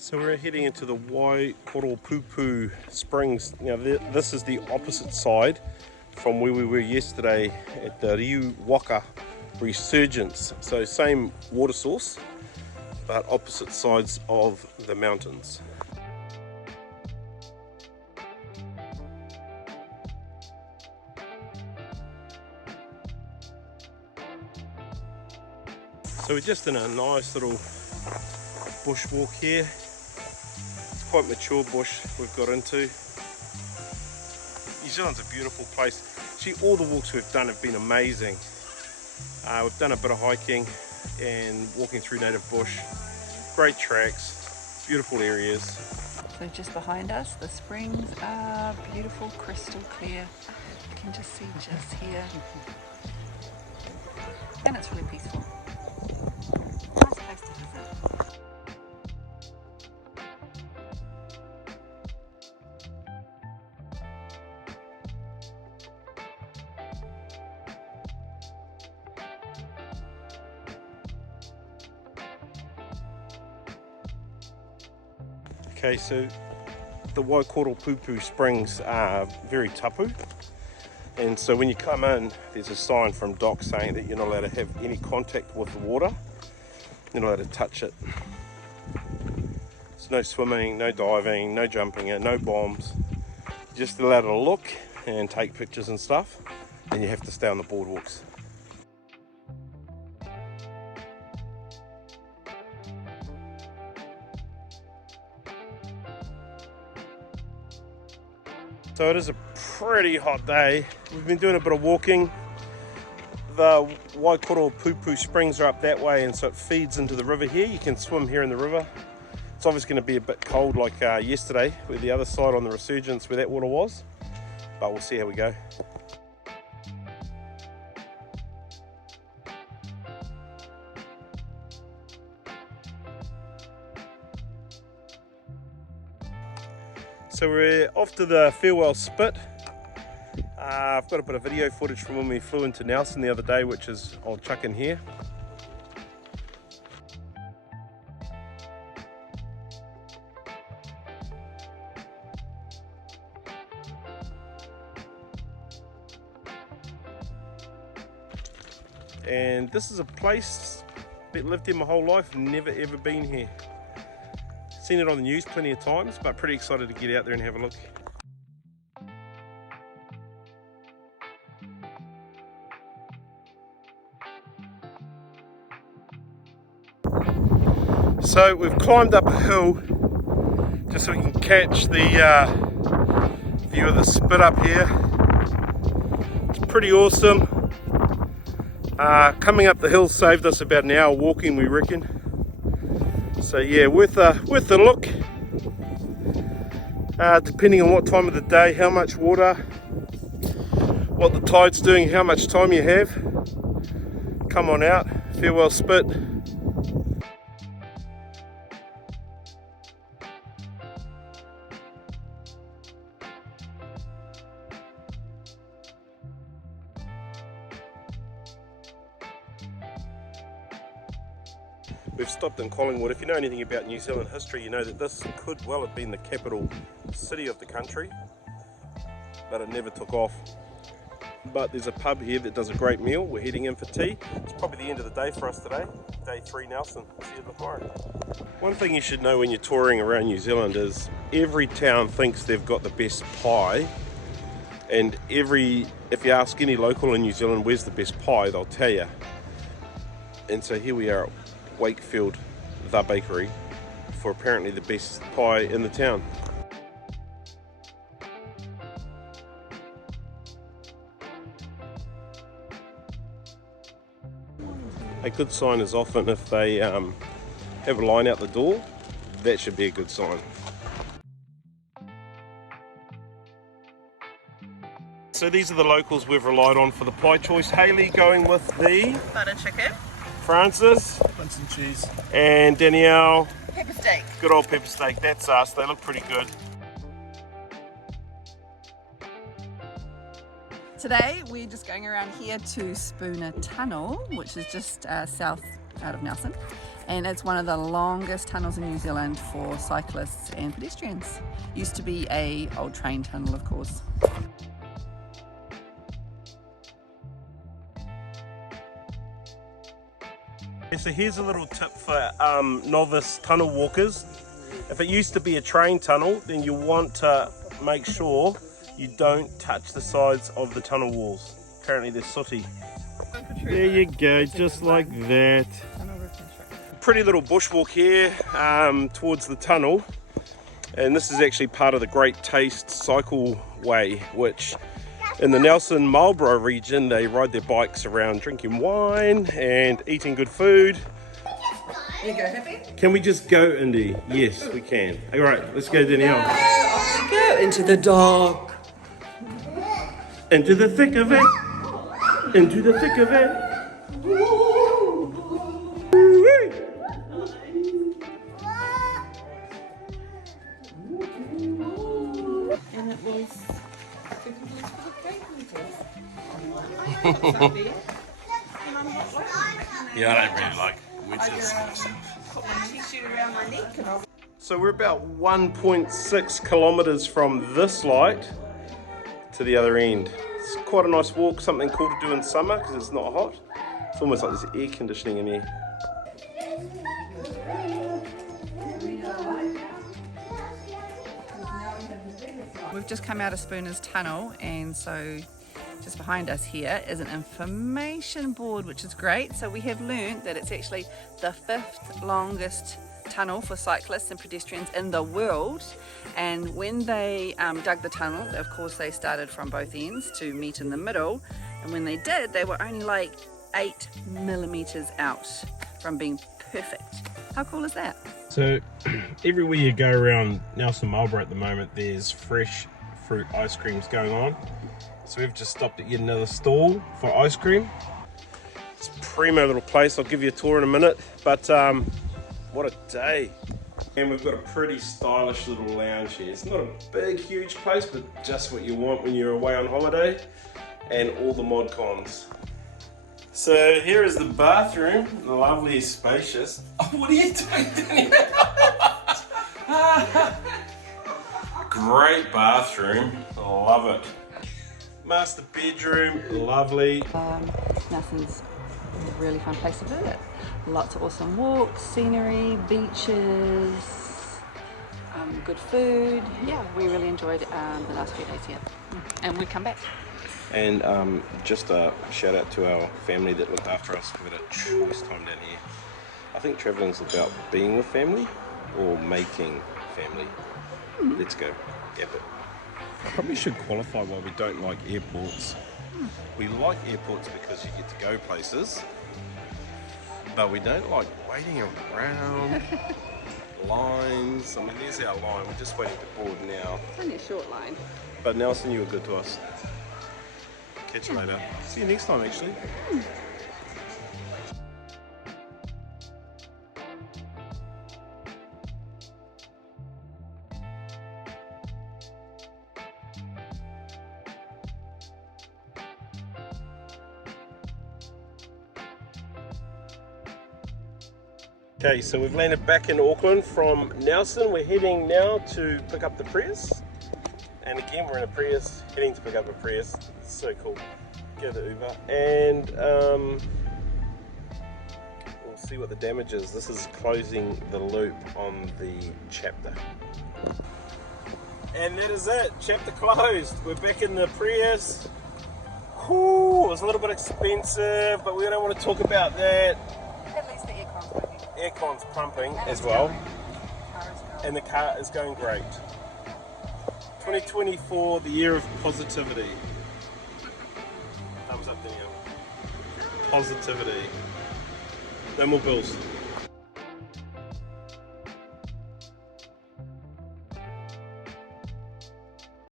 So we're heading into the 𝐸𝐶𝐄𝐒𝐄𝐒𝐍𝐓 Springs. Now this is the opposite side from where we were yesterday at the 𝐸𝐶𝐄𝐒𝐄𝐕𝐀𝐍𝐓 Resurgence. So same water source, but opposite sides of the mountains. So we're just in a nice little bushwalk here. It's quite mature bush we've got into. New Zealand's a beautiful place. Actually, all the walks we've done have been amazing. We've done a bit of hiking and walking through native bush. Great tracks, beautiful areas. So just behind us, the springs are beautiful, crystal clear. You can just see just here. And it's really peaceful. Nice place to visit. Okay, so the 𝐸𝐶𝐄𝐒𝐄𝐒𝐄𝐒𝐿 Springs are very tapu, and so when you come in, there's a sign from DOC saying that you're not allowed to have any contact with the water. You're not allowed to touch it. There's no swimming, no diving, no jumping in, no bombs. You're just allowed to look and take pictures and stuff, and you have to stay on the boardwalks. So it is a pretty hot day. We've been doing a bit of walking. The 𝐸𝐶𝐄𝐒𝐄𝐒𝐄𝐒𝐿 Springs are up that way, and so it feeds into the river here. You can swim here in the river. It's obviously going to be a bit cold like yesterday with the other side on the Resurgence where that water was, but we'll see how we go. So we're off to the farewell spit. I've got a bit of video footage from when we flew into Nelson the other day, which is I'll chuck in here. And this is a place that lived here my whole life, never ever been here. Seen it on the news plenty of times, but pretty excited to get out there and have a look. So we've climbed up a hill just so we can catch the view of the spit up here. It's pretty awesome. Coming up the hill saved us about an hour walking, we reckon. So yeah, worth a look. Depending on what time of the day, how much water, what the tide's doing, how much time you have. Come on out, farewell spit. We've stopped in Collingwood. If you know anything about New Zealand history, you know that this could well have been the capital city of the country, but it never took off. But there's a pub here that does a great meal. We're heading in for tea. It's probably the end of the day for us today. Day 3 Nelson. See you tomorrow. One thing you should know when you're touring around New Zealand is every town thinks they've got the best pie, and if you ask any local in New Zealand where's the best pie, they'll tell you. And so here we are at Wakefield, the bakery, for apparently the best pie in the town. A good sign is often if they have a line out the door. That should be a good sign. So these are the locals we've relied on for the pie choice. Hayley going with the Butter chicken. Francis, Mince and cheese, and Danielle, Pepper steak. good old pepper steak. That's us. They look pretty good. Today we're just going around here to Spooner Tunnel, which is just south out of Nelson, and it's one of the longest tunnels in New Zealand for cyclists and pedestrians. Used to be a old train tunnel, of course. So here's a little tip for novice tunnel walkers. If it used to be a train tunnel, then you want to make sure you don't touch the sides of the tunnel walls. Apparently they're sooty. There you go, just like that. Pretty little bushwalk here towards the tunnel, and this is actually part of the Great Taste cycle way, which in the Nelson Marlborough region they ride their bikes around drinking wine and eating good food. There you go, happy? Can we just go, Indy? Yes, we can. All right, let's go, Danielle. Off we go into the dark. Into the thick of it. Into the thick of it. And it was Yeah, I don't really like winters. So we're about 1.6 kilometers from this light to the other end. It's quite a nice walk, something cool to do in summer because it's not hot. It's almost like there's air conditioning in here. We've just come out of Spooner's Tunnel, and so just behind us here is an information board, which is great. So we have learned that it's actually the 5th longest tunnel for cyclists and pedestrians in the world. And when they dug the tunnel, of course they started from both ends to meet in the middle, and when they did, they were only like 8 millimeters out from being perfect. How cool is that? So everywhere you go around Nelson Marlborough at the moment, there's fresh fruit ice creams going on. So we've just stopped at yet another stall for ice cream. It's a primo little place. I'll give you a tour in a minute, but what a day. And we've got a pretty stylish little lounge here. It's not a big, huge place, but just what you want when you're away on holiday, and all the mod cons. So here is the bathroom, lovely, spacious. Oh, what are you doing, Danny? Great bathroom, love it. Master bedroom, lovely. Nelson's a really fun place to visit. Lots of awesome walks, scenery, beaches, good food. Yeah, we really enjoyed the last few days here, and we'd come back. And just a shout out to our family that looked after us. We had a choice time down here. I think travelling's about being with family or making family. Let's go, GAPIT. I probably should qualify why we don't like airports. We like airports because you get to go places, but we don't like waiting around, lines. I mean, there's our line. We're just waiting to board now. It's only a short line. But Nelson, you were good to us. Catch you later. See you next time, actually. Okay, so we've landed back in Auckland from Nelson. We're heading now to pick up the Prius. And again, we're in a Prius, heading to pick up a Prius. It's so cool. Go to Uber. And we'll see what the damage is. This is closing the loop on the chapter. And that is it. Chapter closed. We're back in the Prius. Whew, it was a little bit expensive, but we don't want to talk about that. At least the aircon's pumping. Aircon's pumping as well. And the car is going great. 2024, the year of positivity. Thumbs up, Danielle. Positivity. No more bills.